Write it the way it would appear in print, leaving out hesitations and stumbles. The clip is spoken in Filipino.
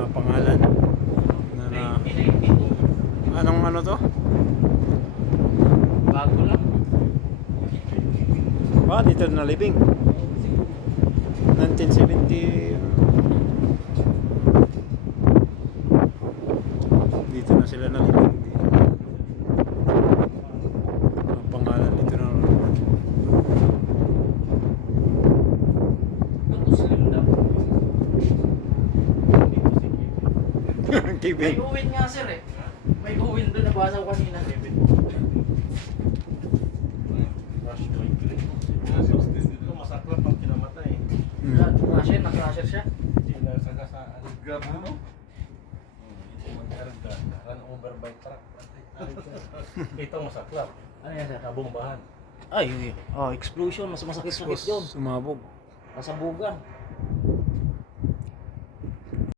mga pangalan na anong ano to? Bago lang. Dito na living 1970. Dito na sila na living. Ang pangalan dito na. May Kevin. uwin nga sir eh. May uwin doon, nabasa ko kanina. Ito masaklap ang kinamatay. Crusher, na-crusher siya. Sila sa grab mo. Hindi magkarga. Run over by truck. Ito masaklap. Ano yan sir? Nabombahan. Ay, explosion. Mas masakit-sakit yun. Sumabog. Kasabugan.